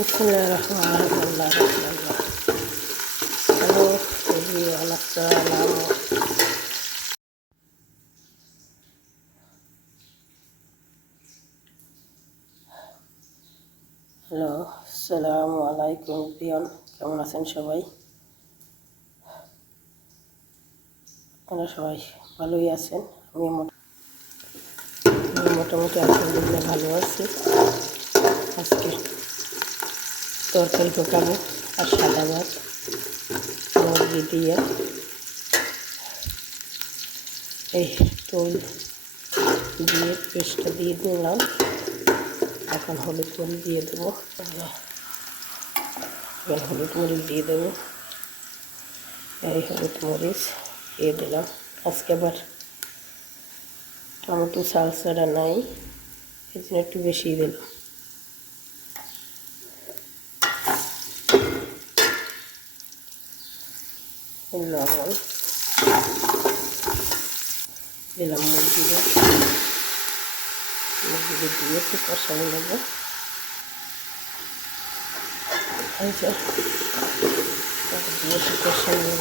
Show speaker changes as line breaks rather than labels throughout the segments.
Hello আসসালামু আসসালামু আলাইকুম প্রিয়ন কেমন আছেন সবাই আপনারা সবাই ভালোই আছেন আমি মোটামুটি আলহামদুলিল্লাহ ভালো আছি আজকে তরকারি পকাবো আর সাদা ভাত, মুরগি দিয়ে। এই তোল দিয়ে পেস্টটা দিয়ে দিলাম। এখন হলুদ মরিচ দিয়ে দেবো। এখন হলুদ মরিচ দিয়ে দেবো। এই হলুদ মরিচ দিয়ে দিলাম। আজকে আবার টমেটো সালসাটা নাই, এই জন্য একটু বেশি দিলাম। দিলাম মুরগিকে মুরগিকে দিয়ে একটু কষানো নেব এই যে তাকে দিয়ে একটু কষানো নেব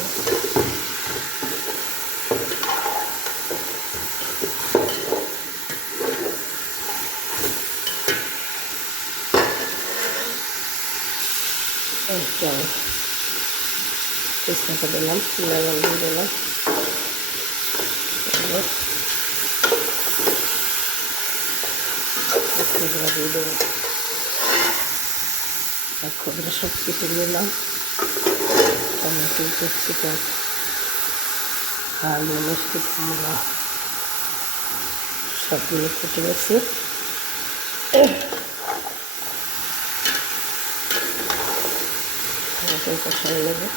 এই চলো তেজপাতা দিলাম লবণ দিয়ে দিলাম খুচরা দিয়ে দেবো আর খুচরা সব কেটে নিলাম টমেটো ক্যাপসিকাম আলু মিষ্টি কুমড়া সবগুলো কেটে গেছে কষাই নেবে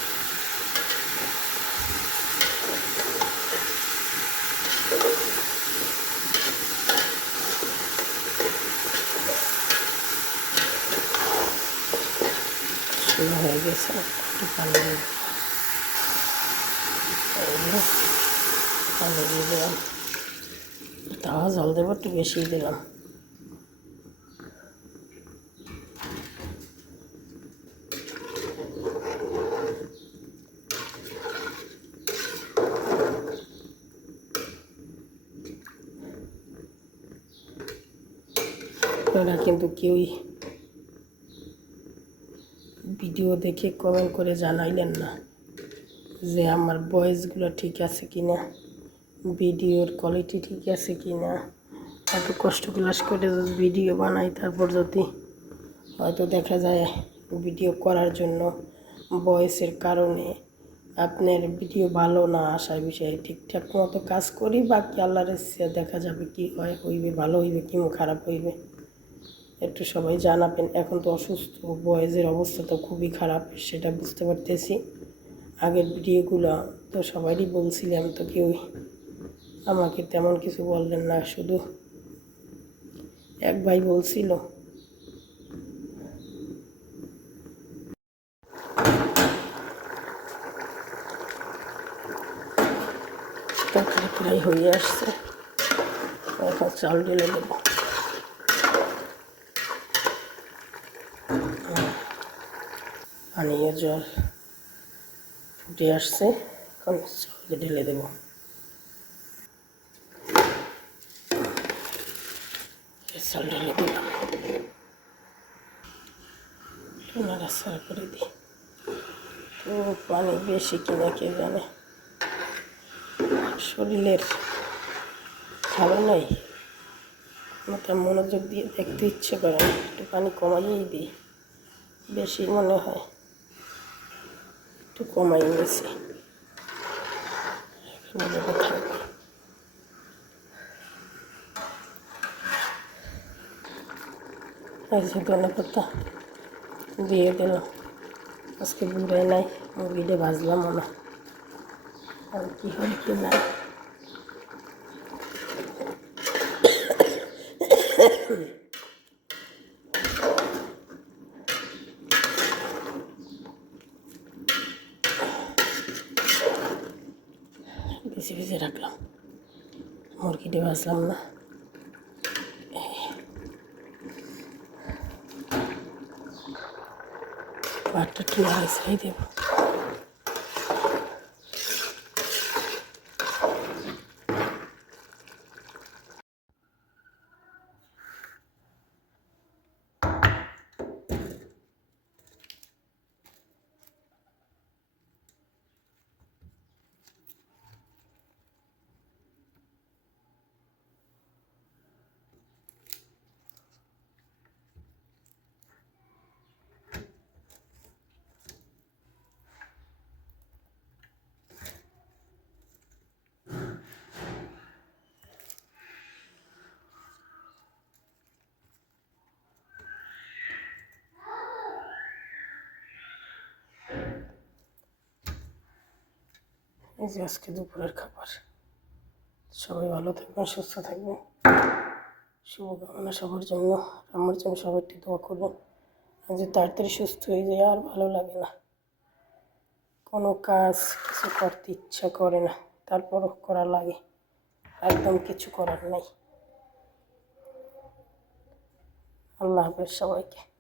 শুরু হয়ে গেছে। একটু পানি পানি দিয়ে দিলাম। তাও জল দেবো, একটু বেশি দিলাম। কিন্তু কেউই ভিডিও দেখে কমেন্ট করে জানাইলেন না যে আমার ভয়েসগুলো ঠিক আছে কি না ভিডিওর কোয়ালিটি ঠিক আছে কি না এত কষ্ট ক্লাস করে ভিডিও বানাই তারপর যদি হয়তো দেখা যায় ভিডিও করার জন্য ভয়েসের কারণে আপনার ভিডিও ভালো না আসার বিষয়ে ঠিকঠাক মতো কাজ করি, বাকি আল্লাহর ইচ্ছা দেখা যাবে কি হয়, হইবে, ভালো হইবে, কি খারাপ হইবে। একটু সবাই জানাবেন। এখন তো অসুস্থ বয়েজের অবস্থা তো খুবই খারাপ, সেটা বুঝতে পারতেছি। আগের ভিডিওগুলো তো সবারই বলছিলাম, তো কেউই আমাকে তেমন কিছু বললেন না, শুধু এক ভাই বলছিল। প্রায় হয়ে আসছে। এখন চাল ঢেলে দেবো পানীয় জল ফুটে আসছে। এখন চালকে ঢেলে দেবো। চাল ঢেলে দিলাম। করে দিই। তো পানি বেশি কিনা কে জানে। শরীরের ভালো নাই। মাথা মনোযোগ দিয়ে দেখতে ইচ্ছে করে একটু পানি কমাইয়েই দিই। বেশি মনে হয়। একটু কমাই নিয়েছি। থাকবে এই যে ধনে পাতা দিয়ে দিলাম আজকে বুড়ে নাই মুরগিটা ভাজলাম না। আর কি হয় কি নাই। বেশি বেশি রাখলাম মুরগিটা ভাজলাম না ভাতটা ঠিক হাই দেব এই যে আজকে দুপুরের খাবার। সবাই ভালো থাকবেন, সুস্থ থাকবেন। শুভকামনা সবার জন্য। আমার জন্য সবাই একটু দোয়া করবেন। যে তাড়াতাড়ি সুস্থ হয়ে যায়, আর ভালো লাগে না। কোনো কাজ, কিছু করতে ইচ্ছা করে না। তারপরও করা লাগে। একদম কিছু করার নাই। আল্লাহ হাফেজ সবাইকে।